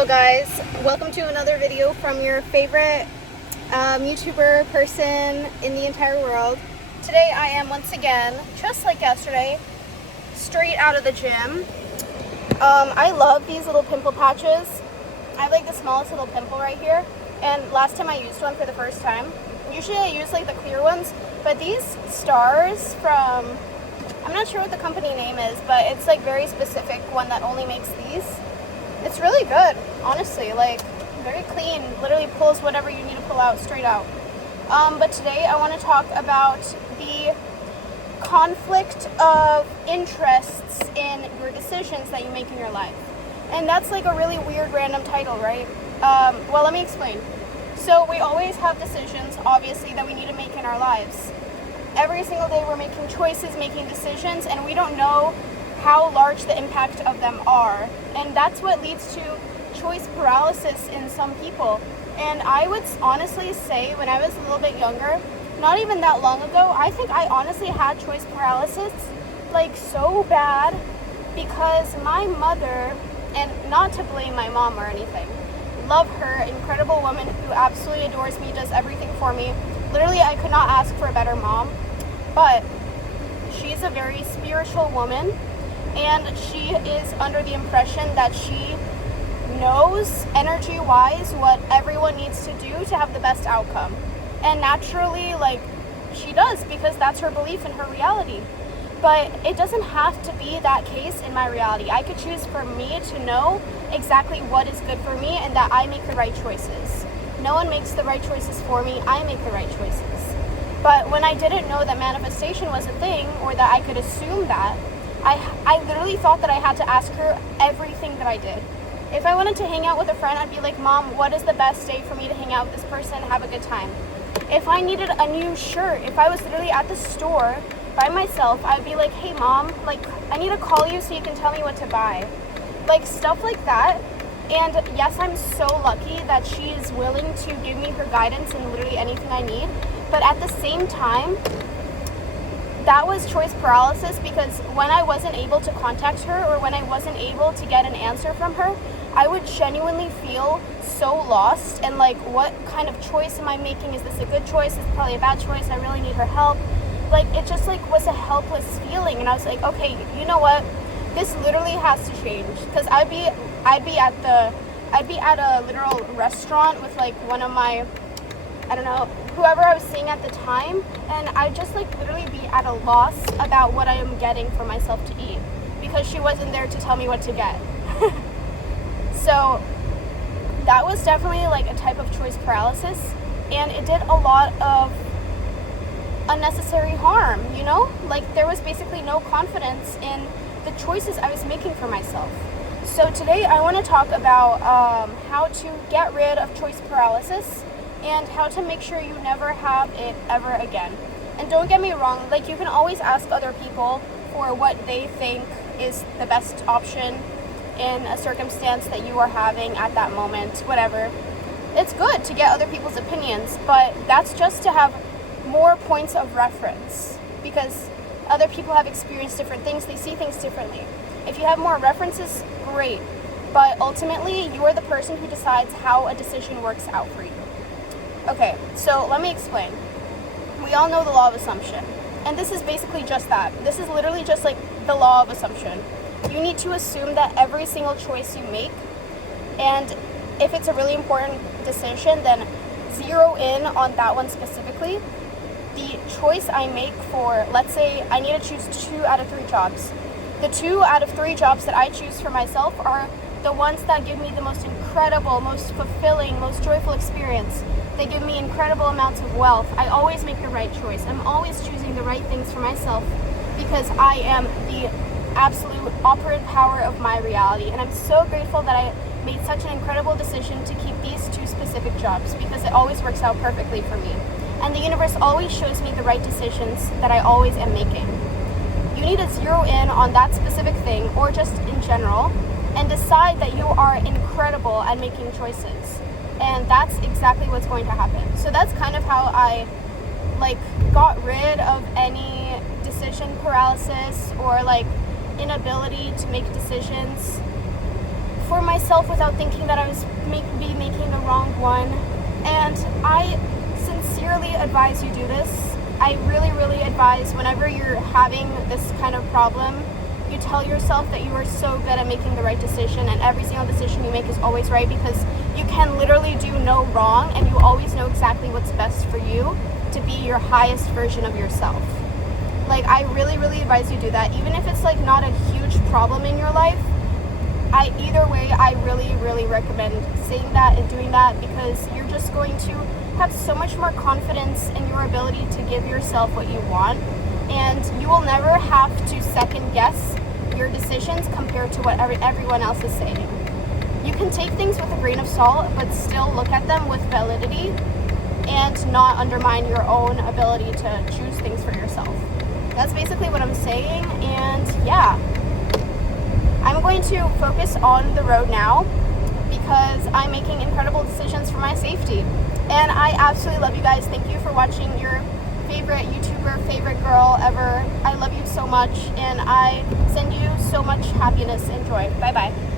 Hello guys, welcome to another video from your favorite YouTuber person in the entire world. Today I am once again, just like yesterday, straight out of the gym. I love these little pimple patches. I have like the smallest little pimple right here, and last time I used one for the first time. Usually I use like the clear ones, but these stars from, I'm not sure what the company name is, but it's like very specific one that only makes these. It's really good, honestly, like very clean, literally pulls whatever you need to pull out straight out. But today I want to talk about the conflict of interests in your decisions that you make in your life. And that's like a really weird random title, right? Well, let me explain. So we always have decisions, obviously, that we need to make in our lives. Every single day we're making choices, making decisions, and we don't know how large the impact of them are. And that's what leads to choice paralysis in some people. And I would honestly say when I was a little bit younger, not even that long ago, I think I honestly had choice paralysis like so bad because my mother, and not to blame my mom or anything, love her, incredible woman who absolutely adores me, does everything for me. Literally, I could not ask for a better mom, but she's a very spiritual woman. And she is under the impression that she knows energy-wise what everyone needs to do to have the best outcome. And naturally, like, she does, because that's her belief and her reality. But it doesn't have to be that case in my reality. I could choose for me to know exactly what is good for me and that I make the right choices. No one makes the right choices for me. I make the right choices. But when I didn't know that manifestation was a thing, or that I could assume that, I literally thought that I had to ask her everything that I did. If I wanted to hang out with a friend, I'd be like, Mom, what is the best day for me to hang out with this person, have a good time? If I needed a new shirt, if I was literally at the store by myself, I'd be like, hey Mom, like, I need to call you so you can tell me what to buy. Like, stuff like that. And yes, I'm so lucky that she is willing to give me her guidance in literally anything I need. But at the same time, that was choice paralysis, because when I wasn't able to contact her or when I wasn't able to get an answer from her, I would genuinely feel so lost and like, what kind of choice am I making? Is this a good choice? Is it probably a bad choice? I really need her help. Like, it just like was a helpless feeling, and I was like, okay, you know what? This literally has to change, because I'd be at a literal restaurant with like one of my, I don't know, whoever I was seeing at the time, and I'd just like literally be at a loss about what I am getting for myself to eat, because she wasn't there to tell me what to get. So that was definitely like a type of choice paralysis, and it did a lot of unnecessary harm, you know? Like, there was basically no confidence in the choices I was making for myself. So today I want to talk about how to get rid of choice paralysis and how to make sure you never have it ever again. And don't get me wrong, like, you can always ask other people for what they think is the best option in a circumstance that you are having at that moment, whatever. It's good to get other people's opinions, but that's just to have more points of reference, because other people have experienced different things, they see things differently. If you have more references, great, but ultimately you are the person who decides how a decision works out for you. Okay, so let me explain. We all know the law of assumption, and this is basically just that. This is literally just like the law of assumption. You need to assume that every single choice you make, and if it's a really important decision, then zero in on that one specifically. The choice I make for, let's say I need to choose 2 out of 3 jobs. The 2 out of 3 jobs that I choose for myself are the ones that give me the most incredible, most fulfilling, most joyful experience. They give me incredible amounts of wealth. I always make the right choice. I'm always choosing the right things for myself, because I am the absolute operant power of my reality. And I'm so grateful that I made such an incredible decision to keep these 2 specific jobs, because it always works out perfectly for me. And the universe always shows me the right decisions that I always am making. You need to zero in on that specific thing, or just in general, and decide that you are incredible at making choices. And that's exactly what's going to happen. So that's kind of how I like got rid of any decision paralysis or like inability to make decisions for myself without thinking that I was be making the wrong one. And I sincerely advise you do this. I really, really advise whenever you're having this kind of problem, you tell yourself that you are so good at making the right decision, and every single decision you make is always right, because you can literally do no wrong and you always know exactly what's best for you to be your highest version of yourself. Like, I really, really advise you do that, even if it's like not a huge problem in your life. Either way, I really, really recommend saying that and doing that, because you're just going to have so much more confidence in your ability to give yourself what you want, and you will never have to second guess your decisions compared to what everyone else is saying. You can take things with a grain of salt, but still look at them with validity and not undermine your own ability to choose things for yourself. That's basically what I'm saying, and yeah. I'm going to focus on the road now because I'm making incredible decisions for my safety. And I absolutely love you guys. Thank you for watching your favorite YouTuber, favorite girl ever. I love you so much, and I send you so much happiness and joy. Bye-bye.